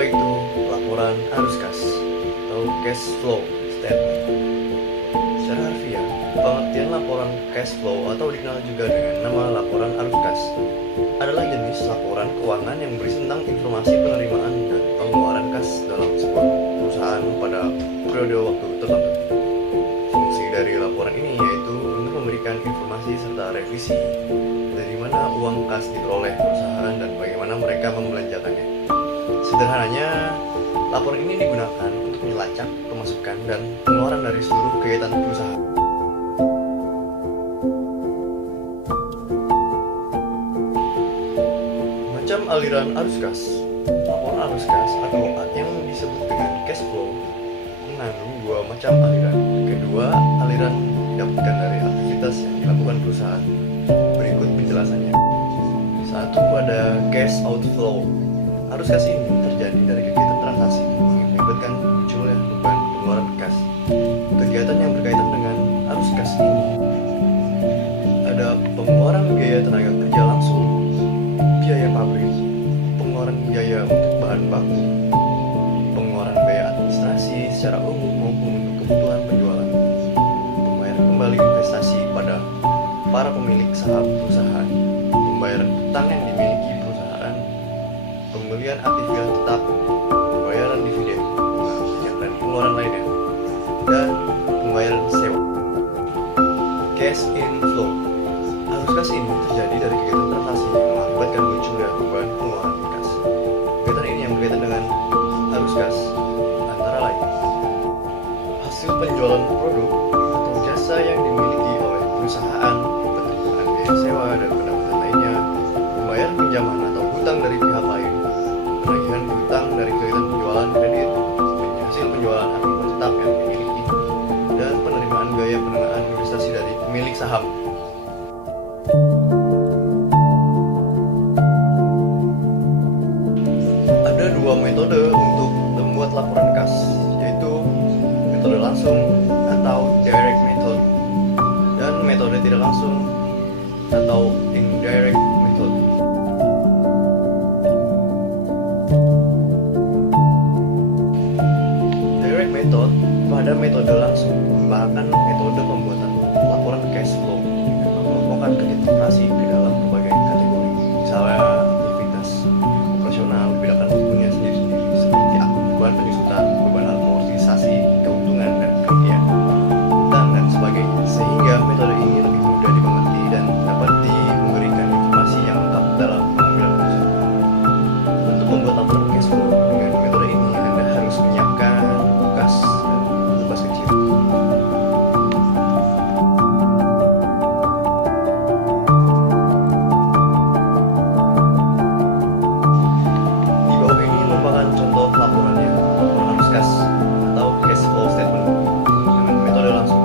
Apa itu laporan arus kas atau cash flow statement? Secara harfiah, pengertian laporan cash flow atau dikenal juga dengan nama laporan arus kas adalah jenis laporan keuangan yang berisi tentang informasi penerimaan dan pengeluaran kas dalam sebuah perusahaan pada periode waktu tertentu. Fungsi dari laporan ini yaitu untuk memberikan informasi serta revisi dari mana uang kas diperoleh perusahaan dan bagaimana mereka membelanjakannya. Sederhananya, laporan ini digunakan untuk melacak pemasukan dan pengeluaran dari seluruh kegiatan perusahaan. Macam aliran arus kas. Laporan arus kas atau yang disebut dengan cash flow mengandung dua macam aliran. Kedua, aliran didapatkan dari aktivitas yang dilakukan perusahaan. Berikut penjelasannya. Satu, ada cash outflow. Arus kas ini terjadi dari kegiatan transaksi yang melibatkan munculnya beban pengeluaran kas. Kegiatan yang berkaitan dengan arus kas ini ada pengeluaran biaya tenaga kerja langsung, biaya pabrik, pengeluaran biaya untuk bahan baku, pengeluaran biaya administrasi secara umum maupun untuk kebutuhan penjualan, pembayaran kembali investasi pada para pemilik saham perusahaan, pembayaran utang yang dimiliki perusahaan, pembelian aktivitas tetap, pembayaran dividen, dan pengeluaran lainnya, dan pembayaran sewa. Cash inflow. Arus kas ini terjadi dari kegiatan transaksi yang mengakibatkan munculnya beban pengeluaran kas. Kegiatan ini yang berkaitan dengan arus kas antara lain hasil penjualan produk atau jasa yang dimiliki oleh perusahaan, penerimaan biaya sewa dan pendapatan lainnya, pembayaran pinjaman atau hutang dari pihak lain, penagihan hutang dari kegiatan penjualan kredit, hasil penjualan akibat tetap yang dimiliki, dan penerimaan biaya pendanaan investasi dari pemilik saham. Ada dua metode untuk membuat laporan kas, yaitu metode langsung atau direct method dan metode tidak langsung atau indirect method. Direct method pada metode langsung merupakan metode pembuatan laporan cash flow dengan mengelompokkan kegiatan operasi ke dalam berbagai kategori, misalnya aktivitas operasional dibedakan bukunya sendiri-sendiri seperti beban penyusutan, beban amortisasi, keuntungan dan kerugian, utang dan sebagainya, sehingga metode ini lebih mudah dimengerti dan dapat memberikan informasi yang lengkap dalam pengambilan keputusan. Untuk membuat laporan cash flow dengan metode ini, Anda harus menyiapkan kas dan buku kas kecil. Di bawah ini merupakan contoh laporannya, laporan arus kas atau cash flow statement dengan metode langsung.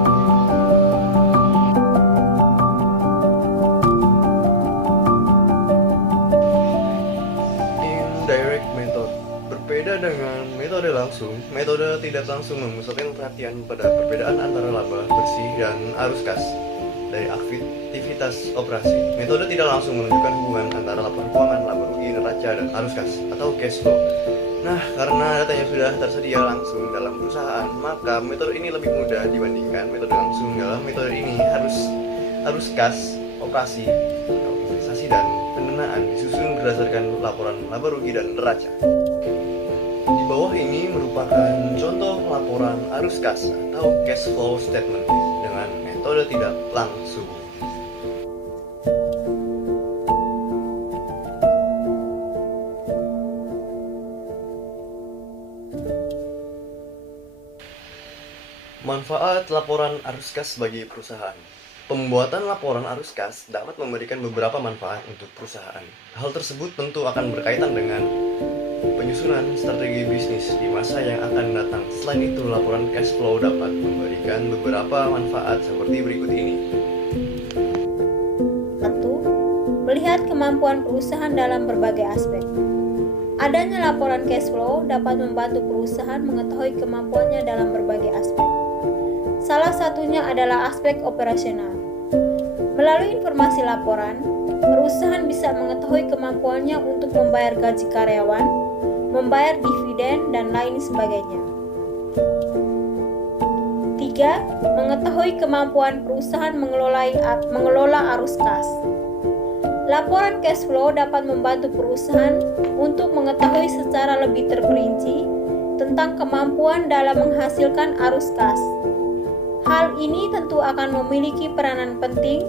Indirect method berbeda dengan metode langsung. Metode tidak langsung memusatkan perhatian pada perbedaan antara laba bersih dan arus kas dari aktivitas operasi. Metode tidak langsung menunjukkan hubungan antara laporan keuangan, laba rugi, neraca, dan arus kas atau cash flow. Nah, karena datanya sudah tersedia langsung dalam perusahaan, maka metode ini lebih mudah dibandingkan metode langsung. Dalam metode ini arus kas, operasi, investasi, dan pendanaan disusun berdasarkan laporan laba rugi dan neraca. Di bawah ini merupakan contoh laporan arus kas atau cash flow statement dengan metode tidak langsung. Manfaat laporan arus kas bagi perusahaan. Pembuatan laporan arus kas dapat memberikan beberapa manfaat untuk perusahaan. Hal tersebut tentu akan berkaitan dengan penyusunan strategi bisnis di masa yang akan datang. Selain itu, laporan cash flow dapat memberikan beberapa manfaat seperti berikut ini. 1. Melihat kemampuan perusahaan dalam berbagai aspek. Adanya laporan cash flow dapat membantu perusahaan mengetahui kemampuannya dalam berbagai aspek. Salah satunya adalah aspek operasional. Melalui informasi laporan, perusahaan bisa mengetahui kemampuannya untuk membayar gaji karyawan, membayar dividen, dan lain sebagainya. 3. Mengetahui kemampuan perusahaan mengelola arus kas. Laporan cash flow dapat membantu perusahaan untuk mengetahui secara lebih terperinci tentang kemampuan dalam menghasilkan arus kas. Hal ini tentu akan memiliki peranan penting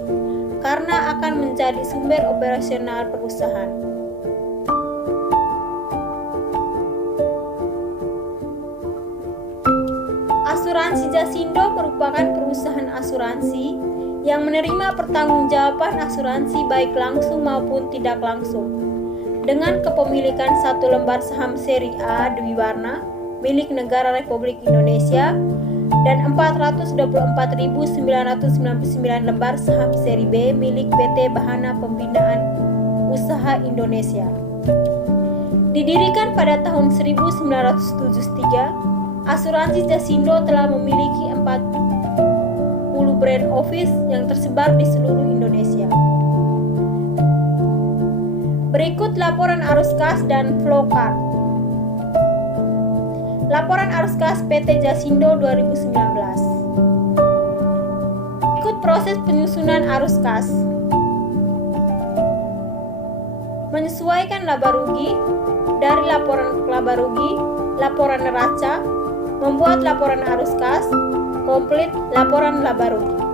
karena akan menjadi sumber operasional perusahaan. Asuransi Jasindo merupakan perusahaan asuransi yang menerima pertanggungjawaban asuransi baik langsung maupun tidak langsung, dengan kepemilikan satu lembar saham seri A Dwiwarna milik Negara Republik Indonesia dan 424.999 lembar saham seri B milik PT Bahana Pembinaan Usaha Indonesia. Didirikan pada tahun 1973, asuransi Jasindo telah memiliki 40 brand office yang tersebar di seluruh Indonesia. Berikut laporan arus kas dan flow card. Laporan arus kas PT Jasindo 2019. Ikut proses penyusunan arus kas. Menyesuaikan laba rugi dari laporan laba rugi, laporan neraca, membuat laporan arus kas, komplit laporan laba rugi.